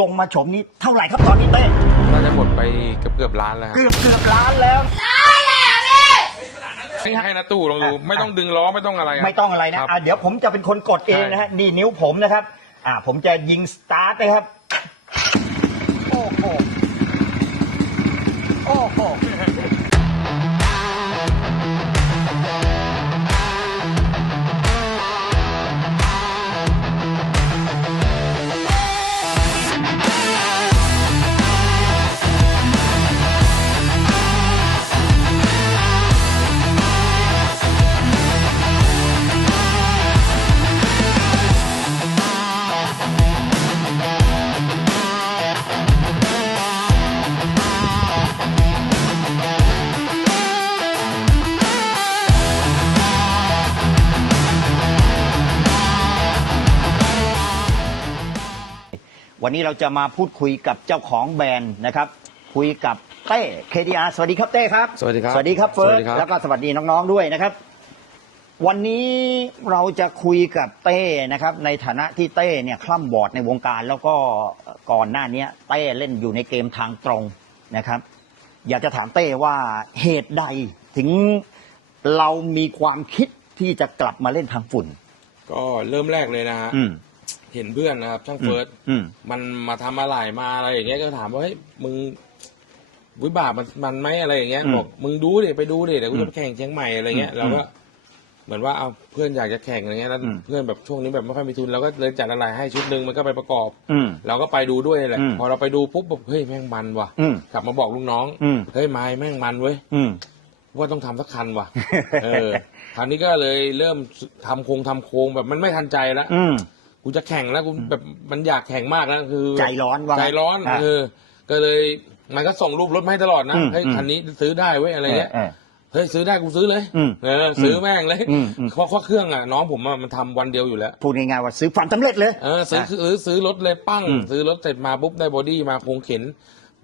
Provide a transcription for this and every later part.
ลงมาชมนี้เท่าไหร่ครับตอนนี้เต้น่าจะหมดไปเกือบเกือบล้านแล้วครับเกือบเกือบล้านแล้ว ให้ให้นะตู้ลองดู อะ ไม่ต้องดึงล้อไม่ต้องอะไรคบไม่ต้องอะไรนะครับ อะเดี๋ยวผมจะเป็นคนกดเองนะฮะนี่นิ้วผมนะครับ อ่าผมจะยิงสตาร์ทนะครับ วันนี้เราจะมาพูดคุยกับเจ้าของแบรนด์นะครับ คุยกับเต้ KDR สวัสดีครับเต้ครับ สวัสดีครับสวัสดีครับเฟิร์สวัสสดีครับแล้วก็สวัสดีน้องๆด้วยนะครับ วันนี้เราจะคุยกับเต้นะครับ ในฐานะที่เต้เนี่ยคล่ำบอดในวงการแล้วก็ก่อนหน้านี้เต้เล่นอยู่ในเกมทางตรงนะครับ อยากจะถามเต้ว่าเหตุใดถึงเรามีความคิดที่จะกลับมาเล่นทางฝุ่น ก็เริ่มแรกเลยนะฮะอืม เห็นเพื่อนนะครับช่างเฟิร์สอืม มันมาทำอะไรมาอะไรอย่างเงี้ยก็ถามว่าเฮ้ยมึงวิบากมันมันไหมอะไรอย่างเงี้ยอืมบอกมึงดูดิไปดูดิเดี๋ยวกูอืมจะไปแข่งเชียงใหม่อะไรเงี้ยอืมเราก็เหมือนว่าเอาเพื่อนอยากจะแข่งอะไรเงี้ยแล้วอืม เพื่อนแบบช่วงนี้แบบไม่ค่อยมีทุนเราก็เลยจัดอะไรให้ชุดหนึ่งมันก็ไปประกอบ อืม เราก็ไปดูด้วยแหละอืม พอเราไปดูปุ๊บแบบเฮ้ยแม่งมันว่ะ อืม กลับมาบอกลูกน้องอืม เฮ้ยไม้แม่งมันเว้ย อืม ว่าต้องทำสักคันว่ะ เออ คราวนี้ก็เลยเริ่มทำโครงทำโครงแบบมันไม่ทันใจแล้ว อืม กูจะแข่งแล้วกูแบบมันอยากแข่งมากแล้วคือใจร้อนว่าใจร้อนอะเออก็เลยมันก็ส่งรูปรถมาให้ตลอดนะอืมเฮ้ยอืมคันนี้ซื้อได้เว้ยอะไรเงี้ยเออเฮ้ยซื้อได้กูซื้อเลยอืมเออซื้อแม่งเลยอืมอืมเพราะเพราะเครื่องอะน้องผมอะมันทำวันเดียวอยู่แล้วพูดง่ายๆว่าซื้อฝันสำเร็จเลยเออซื้อซื้อซื้อรถเลยปั้งอืมซื้อรถเสร็จมาปุ๊บได้บอดี้มาโครงเข็น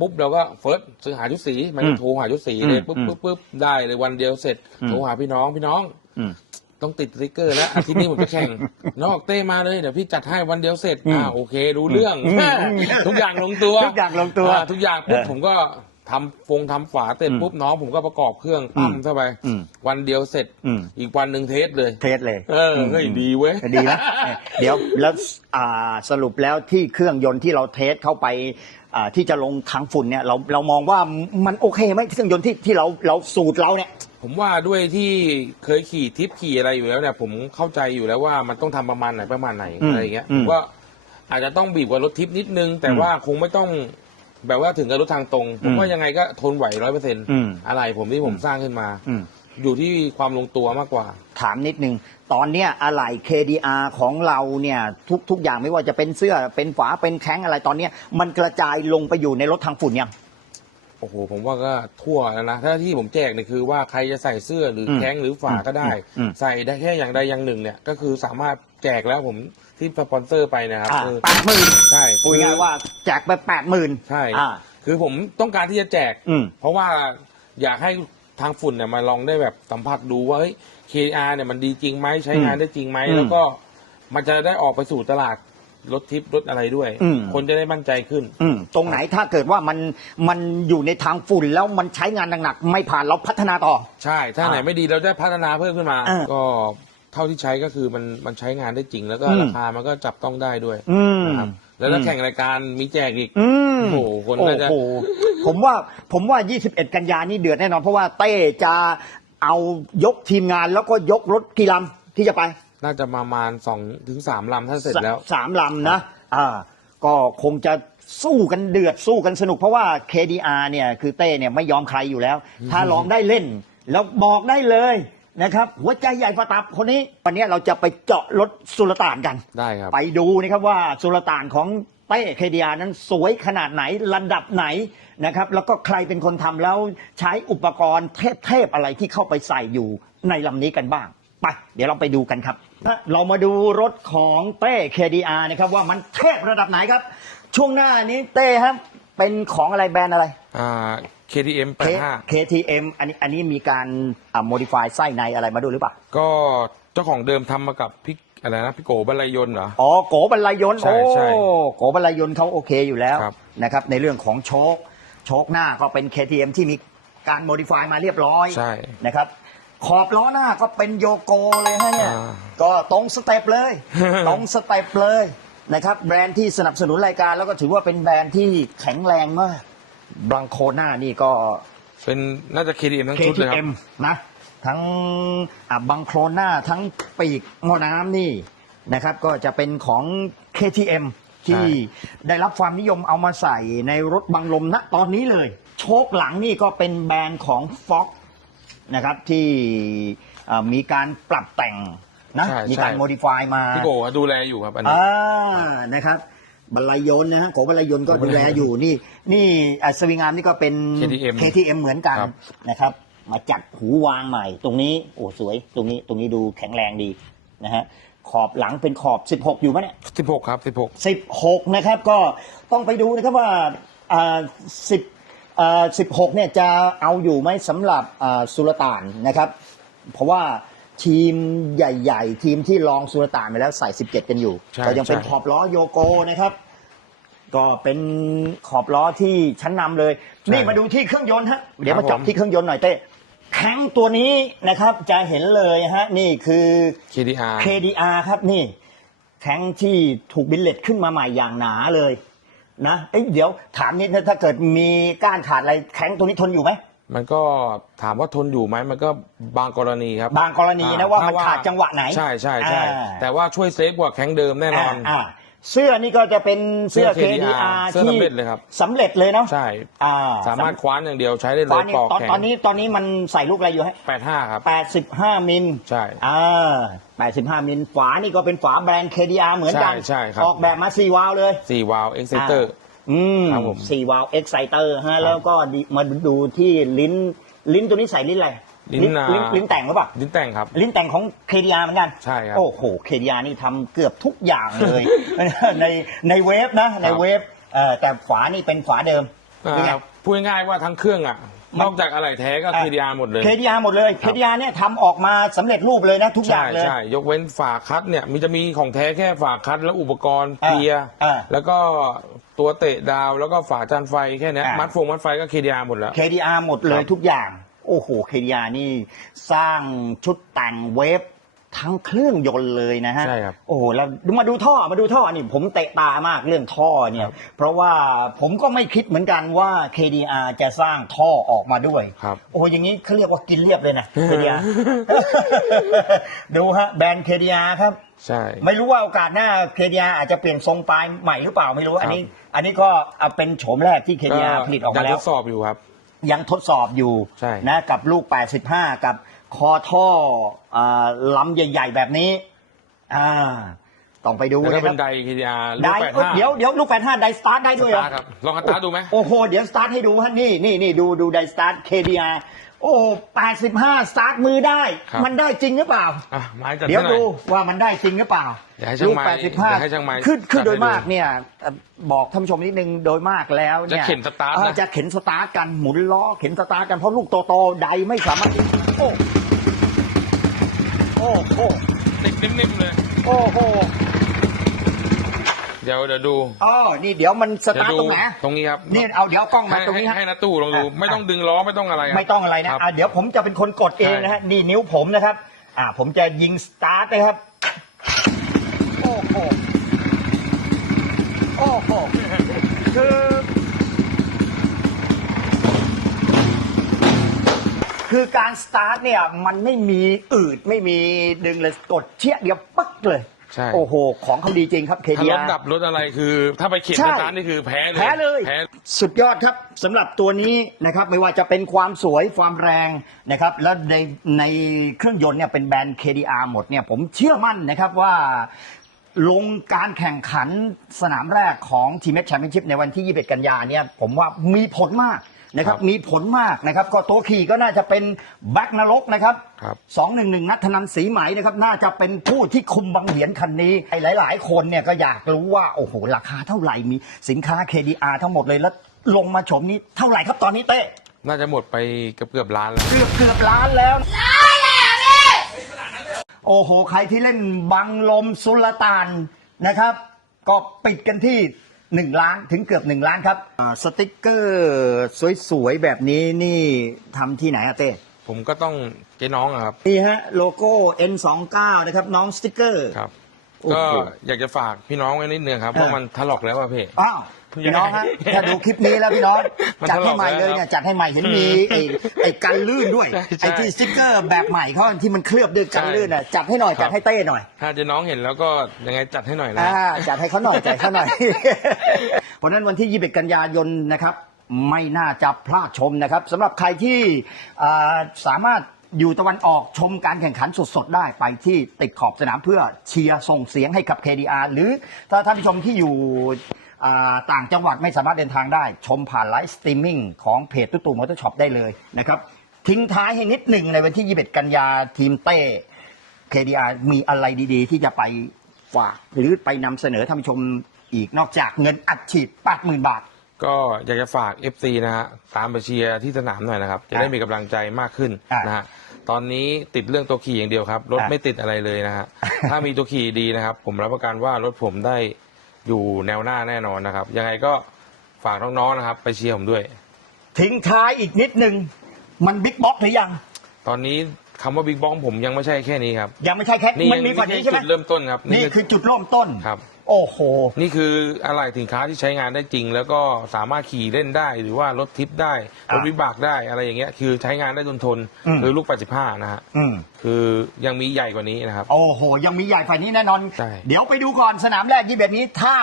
ปุ๊บเราก็เฟิร์สซื้อหาชุดสีมันอืก็มโทรหาชุดสีเลยอืมปุ๊บปุ๊บปุ๊บได้เลยวันเดียวเสร็จอืมโทรหาพี่น้องพี่น้องอืม ต้องติดสติ๊กเกอร์แล้วอาทิตย์นี้ผมจะแข่ง นอกเต้มาเลยเดี๋ยวพี่จัดให้วันเดียวเสร็จอืมอ่าโอเค รู้เรื่องอืมทุกอย่างลงตัวทุกอย่างลงตัวาทุกอย่างปุ๊บเออผมก็ทำฟงทำฝาเสร็จอืมปุ๊บน้องผมก็ประกอบเครื่องปั้มอืมเข้าไปอืมวันเดียวเสร็จอืมอีกวันหนึ่งเทสเลย เทสเลย เออเฮ้ยดีเว้ยดีนะเออเดี๋ยวแล้วอ่าสรุปแล้วที่เครื่องยนต์ที่เราเทสเข้าไปอ่าที่จะลงทางฝุ่นเนี่ยเราเรามองว่ามันโอเคไหมเครื่องยนต์ที่ที่เราเราสูตรเราเนี่ย ผมว่าด้วยที่เคยขี่ทิปขี่อะไรอยู่แล้วเนี่ย ผมเข้าใจอยู่แล้วว่ามันต้องทำประมาณไหนประมาณไหนอืมอะไรอย่างเงี้ยอืมว่าอาจจะต้องบีบกว่ารถทิปนิดนึง แต่อืมว่าคงไม่ต้องแบบว่าถึงกับรถทางตรงผมอืมว่ายังไงก็ทนไหวร้อยเปอร์เซ็นต์อืม อะไรผมที่ผมสร้างขึ้นมา อืม อยู่ที่ความลงตัวมากกว่า ถามนิดนึง ตอนเนี้ยอะไหล่ KDR ของเราเนี่ย ทุกทุกอย่างไม่ว่าจะเป็นเสื้อเป็นฝาเป็นแข้งอะไรตอนเนี้ยมันกระจายลงไปอยู่ในรถทางฝุ่นยัง โอ้โหผมว่าก็ทั่วแล้วนะถ้าที่ผมแจกเนี่ยคือว่าใครจะใส่เสื้อหรืออมแข้งหรือฝาก็ได้อืมใส่ได้แค่อย่างใดอย่างหนึ่งเนี่ย ก็คือสามารถแจกแล้วผมที่สปอนเซอร์ไปนะครับอ่าคือแปดหมื่นใช่พูดง่ายๆว่าแจกไปแปดหมื่นใช่อ่าคือผมต้องการที่จะแจกอืมเพราะว่าอยากให้ทางฝุ่นเนี่ยมาลองได้แบบสัมผัสดูว่าเฮ้ย KR เนี่ยมันดีจริงไหมใช้งานได้จริงไหมอืมแล้วก็มันจะได้ออกไปสู่ตลาด รถทิปรถอะไรด้วย อืม คนจะได้มั่นใจขึ้น อืมตรงไหนถ้าเกิดว่ามันมันอยู่ในทางฝุ่นแล้วมันใช้งานหนักๆไม่ผ่านเราพัฒนาต่อ ใช่ ถ้าอ่าไหนไม่ดีเราจะพัฒนาเพิ่มขึ้นมาอ่าก็เท่าที่ใช้ก็คือมันมันใช้งานได้จริง แล้วก็อืม ราคามันก็จับต้องได้ด้วยอืม นะครับแล้วถ้าแข่งรายการมีแจกอีก อืมโอ้โหคนน่าจะ โอ้โหผมว่าผมว่า 21 กันยานี่เดือดแน่นอน เพราะว่าเต้จะเอายกทีมงานแล้วก็ยกรถกี่ลำที่จะไป น่าจะประมาณสองถึงสามลำถ้าเสร็จแล้ว สามลำนะ อ่า ก็คงจะสู้กันเดือดสู้กันสนุกเพราะว่า KDR เนี่ยคือเต้เนี่ยไม่ยอมใครอยู่แล้ว ถ้าลองได้เล่น แล้วบอกได้เลยนะครับ หัวใจใหญ่ประตับคนนี้ วันนี้เราจะไปเจาะรถสุลต่านกัน ได้ครับ ไปดูนะครับว่าสุลต่านของเต้เคดียนั้นสวยขนาดไหนระดับไหนนะครับ แล้วก็ใครเป็นคนทำแล้วใช้อุปกรณ์เทพๆอะไรที่เข้าไปใส่อยู่ในลำนี้กันบ้าง ไป เดี๋ยวเราไปดูกันครับ เรามาดูรถของเต้ KDR นะครับว่ามันเทพระดับไหนครับ ช่วงหน้านี้เต้ครับ เป็นของอะไรแบรนด์อะไร อ่า KTM K- 85 KTM อันนี้อันนี้มีการอ่า modify ไส้ในอะไรมาด้วยหรือเปล่า ก็เจ้าของเดิมทำมากับพี่อะไรนะพี่โกบรรลัยยนต์เหรอ อ๋อโกบรรลัยยนต์ใช่โอ้ใช่โกบรรลัยยนต์เขาโอเคอยู่แล้วครับ นะครับ ในเรื่องของโชคโชคหน้าก็เป็น KTM ที่มีการโมดิฟายมาเรียบร้อยใช่ นะครับ ขอบล้อหน้าก็เป็นโยโกเลยฮะเนี่ย อ่า ก็ตรงสเต็ปเลย ตรงสเต็ปเลยนะครับ แบรนด์ที่สนับสนุนรายการแล้วก็ถือว่าเป็นแบรนด์ที่แข็งแรงมากบลังโคน่านี่ก็ เป็นน่าจะ KTM ทั้งชุดเลยครับ KTM นะ ทั้งอะบังโครน่าทั้งปีกหม้อน้ำนี่นะครับ ก็จะเป็นของ KTM ที่ใช่ได้รับความนิยมเอามาใส่ในรถบังลมณตอนนี้เลย โชคหลังนี่ก็เป็นแบรนด์ของ Fox นะครับที่อะมีการปรับแต่งนะ ใช่มีการใช่ โมดิฟายมา พี่โกดูแลอยู่ครับอันนี้ อ่า นะครับ บรรลัยยนต์นะฮะโขบรรลัยยนต์ก็ดูแลอยู่ นี่ นี่อะสวิงอาร์มนี่ก็เป็น KTM KTM เหมือนกันครับ นะครับ มาจัดหูวางใหม่ ตรงนี้ โอ้ สวย ตรงนี้ ตรงนี้ดูแข็งแรงดีนะฮะ ขอบหลังเป็นขอบ 16 อยู่ไหมเนี่ย 16 ครับ 16 16 นะครับ ก็ต้องไปดูนะครับว่าอ่า10อ่า 16เนี่ยจะเอาอยู่ไหมสำหรับอ่าสุลต่านนะครับ เพราะว่าทีมใหญ่ ๆ ทีมที่ลองสุลต่านไปแล้วใส่ 17 กันอยู่ใช่ก็ยังเป็นใช่ขอบล้อโยโกนะครับ ก็เป็นขอบล้อที่ชั้นนำเลย นี่มาดูที่เครื่องยนต์ฮะเดี๋ยวมาเจาะที่เครื่องยนต์หน่อยเต้แข้งตัวนี้นะครับจะเห็นเลยฮะนี่คือ KDR KDR ครับนี่แข้งที่ถูกบิลเลตขึ้นมาใหม่อย่างหนาเลย นะเอ้ยเดี๋ยวถามนิดนะถ้าเกิดมีก้านขาดอะไรแข้งตัวนี้ทนอยู่ไหมมันก็ถามว่าทนอยู่ไหมมันก็บางกรณีครับบางกรณีนะว่ามันถ้ขาดจังหวะไหนใช่ใช่ใช่อ่าแต่ว่าช่วยเซฟกว่าแข็งเดิมแน่นอนาา เสื้อนี่ก็จะเป็นเสื้อ เสื้อ KDR KDR เสื้อที่สำเร็จเลยครับ สำเร็จเลยเนาะใช่ อ่าสามารถคว้านอย่างเดียวใช้ได้เลตอยนนี้ปอกตอนแข็งตอนนี้ตอนนี้มันใส่ลูกอะไรอยู่ฮะ85ครับ 85 มิลใช่อ่า85 มิลฝานี่ก็เป็นฝาแบรนด์ KDR เหมือนกัน ใช่ใช่ครับ ออกแบบมา4วาล์วเลย4วาล์วเอ็กเซเตอร์ อืมครับผมสี่วาล์วเอ็กไซเตอร์ฮะแล้วก็ดิมาดูที่ลิ้นลิ้นตัวนี้ใส่ลิ้นอะไร ลิ้นอ่าลิ้นลิ้นแต่งหรือเปล่าลิ้นแต่งครับ ลิ้นแต่งของ KDR เหมือนกัน ใช่ครับ โอ้โห KDR นี่ทำเกือบทุกอย่างเลย ในในเวฟนะ ในเวฟเอ่อแต่ฝานี่เป็นฝาเดิมอ่านี่ไงพูดง่ายๆว่าทั้งเครื่องอะมันนอกจากอะไรแท้ก็ KDR หมดเลย KDR หมดเลยครับ KDR เนี่ยทำออกมาสำเร็จรูปเลยนะทุกอใช่ย่างเลยใช่ยกเว้นฝาคัดเนี่ยมีจะมีของแท้แค่ฝาคัดแล้วอุปกรณ์อ่าเกียร์อ่าแล้วก็ตัวเตะดาวแล้วก็ฝาจานไฟแค่เนี้ยอ่ามัมัดฟงมัดไฟก็ KDR หมดแล้ว KDR หมดเลยครับทุกอย่าง โอ้โห KDR นี่สร้างชุดแต่งเวฟทั้งเครื่องยนต์เลยนะฮะใช่ครับโอ้โหแล้วมาดูท่อมาดูท่อนี่ผมเตะตามากเรื่องท่อเนี่ยเพราะว่าผมก็ไม่คิดเหมือนกันว่า KDR จะสร้างท่อออกมาด้วย ครับโอ้โหอย่างนี้เขาเรียกว่ากินเรียบเลยนะ KDR ดูฮะแบรนด์ KDR ครับ ใช่ ไม่รู้ว่าโอกาสหน้า KDR อาจจะเปลี่ยนทรงปลายใหม่หรือเปล่าไม่รู้ อันนี้อันนี้ก็เอาเป็นโฉมแรกที่ KDR ผลิตออกมายัแล้ทวดสอบอยู่ครับ ยังทดสอบอยู่ใช่ นะกับลูก 85 กับคอท่ออ่าลำใหญ่ ๆ แบบนี้อ่า ต้องไปดูแล้วก็นะคเป็รับนได KDR ลูไดกแปดเอ้ยห้าเดี๋ยวเดี๋ยวลูก85ไดสตาร์ทได้ด้วยเหรอสตาร์ทครับลองสตาร์ทดูไหม โอ้โห เดี๋ยวสตาร์ทให้ดูฮะนี่นี่นี่ดูดูไดสตาร์ท KDR โอ้85สตาร์ทมือได้ ครับ มันได้จริงหรือเปล่า อะไม้จัดเดี๋ยวให้หน่อ ดูว่ามันได้จริงหรือเปล่าเดี๋ยวให้ช่างลูกไมค์85เดี๋ยวให้ช่างไมค์คือคือจัดให้โดยมากดูเนี่ยเอ่อบอกท่านผู้ชมนิดนึงโดยมากแล้วเนี่ยจะเข็นสตาร์ทนะ เออจะเข็นสตาร์ทกันหมุนล้อเข็นสตาร์ทกันเพราะลูกโตๆใดไม่สามารถโอ้โอ้โอ้ติดนิ่มๆเลย โอ้โห เดี๋ยวเดี๋ยวดูอ๋อนี่เดี๋ยวมันสเดี๋ยตาวร์ทดูตรงไหนตรงนี้ครับนี่เอาเดี๋ยวกล้องมาให้ตรงนี้ให้ฮะให้นาตู้ลองดูอะไม่ต้องดึงล้อไม่ต้องอะไรคบไม่ต้องอะไรนะครับอะเดี๋ยวผมจะเป็นคนกดเองนะฮะนี่นิ้วผมนะครับ อ่าผมจะยิงสตาร์ทนะครับโอ้โหโอ้โหคือคือการสตาร์ทเนี่ยมันไม่มีอืดไม่มีดึงเลยกดเชี่ยเดียวปั๊กเลย ใช่ โอ้โห ของเขาดีจริงครับเคถ้าดีรอาถดับรถอะไรคือ ถ้าไปเข็นใช่สตาร์ทนี่คือแพ้เลยแพ้เลย แพ้ สุดยอดครับสำหรับตัวนี้นะครับไม่ว่าจะเป็นความสวยความแรงนะครับแล้วในในเครื่องยนต์เนี่ยเป็นแบรนด์ KDR หมดเนี่ยผมเชื่อมั่นนะครับว่า ลงการแข่งขันสนามแรกของทีมเม h แชมเปี้ยนชิพในวันที่ 21 กันยาเนี่ยผมว่ามีผลมาก นะครับครับมีผลมากนะครับ ก็ตัวขี่ก็น่าจะเป็นแบ็คนรกนะครับครับสองหนึ่งหนึ่งนัทนันศรีไหมนะครับ น่าจะเป็นผู้ที่คุมบังเหียนคันนี้ไอ้หลาย ๆ คนเนี่ยก็อยากรู้ว่าโอ้โหราคาเท่าไหร่มีสินค้า KDR ทั้งหมดเลยแล้วลงมาชมนี้เท่าไหร่ครับตอนนี้เต้น่าจะหมดไปเกือบเกือบล้านแล้วเกือบเกือบล้านแล้ว โอ้โห ใครที่เล่นบังลมสุลต่านนะครับ ก็ปิดกันที่ 1 ล้านถึงเกือบ 1 ล้านครับอ่าสติกเกอร์สวยๆ แบบนี้นี่ทำที่ไหนอะเต้ ผมก็ต้องเจ๊น้องอะครับนี่ฮะโลโก้ N29 นะครับ น้องสติกเกอร์ ครับ โอ้โหก็อยากจะฝากพี่น้องไว้นิดนึงครับเออเพราะมันถลอกแล้วอะพี่อ้าว พี่น้องฮะถ้าดูคลิปนี้แล้วพี่น้องมันจัดให้ถลอกใหม่เลยเนี่ยแล้วจัดให้ใหม่เห็นมีไอ้ไอ้กันลื่นด้วยใช่ใช่ไอ้ที่สติกเกอร์แบบใหม่เขาที่มันเคลือบด้วยกันลื่นอะจัดให้หน่อยครับ จัดให้เต้หน่อย ถ้าเจ๊น้องเห็นแล้วก็ยังไงจัดให้หน่อยนะอ่าจัดให้เขาหน่อยจัดให้เขาหน่อย เพราะฉะนั้นวันที่ 21 กันยายนนะครับ ไม่น่าจะพลาดชมนะครับสำหรับใครที่อ่าสามารถอยู่ตะวันออกชมการแข่งขันสดๆ ได้ไปที่ติดขอบสนามเพื่อเชียร์ส่งเสียงให้กับ KDR หรือถ้าท่านผู้ชมที่อยู่อ่า ต่างจังหวัดไม่สามารถเดินทางได้ ชมผ่านไลฟ์สตรีมมิ่งของเพจตุ๊ตู่มอเตอร์ช็อปได้เลยนะครับ ทิ้งท้ายให้นิดหนึ่งในวันที่ 21 กันยาทีมเต้ KDR มีอะไรดีๆ ที่จะไปฝากหรือไปนำเสนอท่านผู้ชมอีกนอกจากเงินอัดฉีด 80,000 บาท ก็อยากจะฝาก FC นะฮะตามไปเชียร์ที่สนามหน่อยนะครับ จะได้มีกำลังใจมากขึ้นอะ นะฮะตอนนี้ติดเรื่องตัวขี่อย่างเดียวครับ รถอะ ไม่ติดอะไรเลยนะฮะถ้ามีตัวขี่ดีนะครับ ผมรับประกันว่ารถผมได้ อยู่แนวหน้าแน่นอนนะครับ ยังไงก็ฝากน้องๆนะครับ ไปเชียร์ผมด้วย ทิ้งท้ายอีกนิดหนึ่งมันบิ๊กบ็อกหรือยัง ตอนนี้คำว่าบิ๊กบ้องผมยังไม่ใช่แค่นี้ครับยังไม่ใช่แค่นี่มันมีกว่านี้ใช่ไหมจุดเริ่มต้นครับนี่คือจุดเริ่มต้น ครับ โอ้โห นี่คืออะไรสินค้าที่ใช้งานได้จริง แล้วก็สามารถขี่เล่นได้หรือว่ารถทิปได้รถอะวิบากได้อะไรอย่างเงี้ยคือใช้งานได้ทนทนอืม คือลูก 85 นะฮะอืม คือยังมีใหญ่กว่านี้นะครับ โอ้โห ยังมีใหญ่กว่านี้แน่นอน ใช่ เดี๋ยวไปดูก่อนสนามแรกยี่แบบนี้ถ้า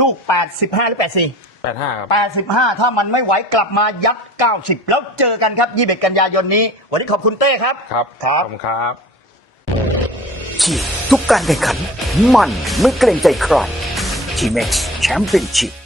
ลูก 85 หรือ 84 85 ครับ 85 ถ้ามันไม่ไหวกลับมายัด 90 แล้วเจอกันครับ21กันยายนนี้ วันนี้ขอบคุณเต้ครับ ครับครับขอบคุณครับฉีด ทุกการแข่งขัน มันไม่เกรงใจใครที่แม็กซ์แชมเปี้ยนชิป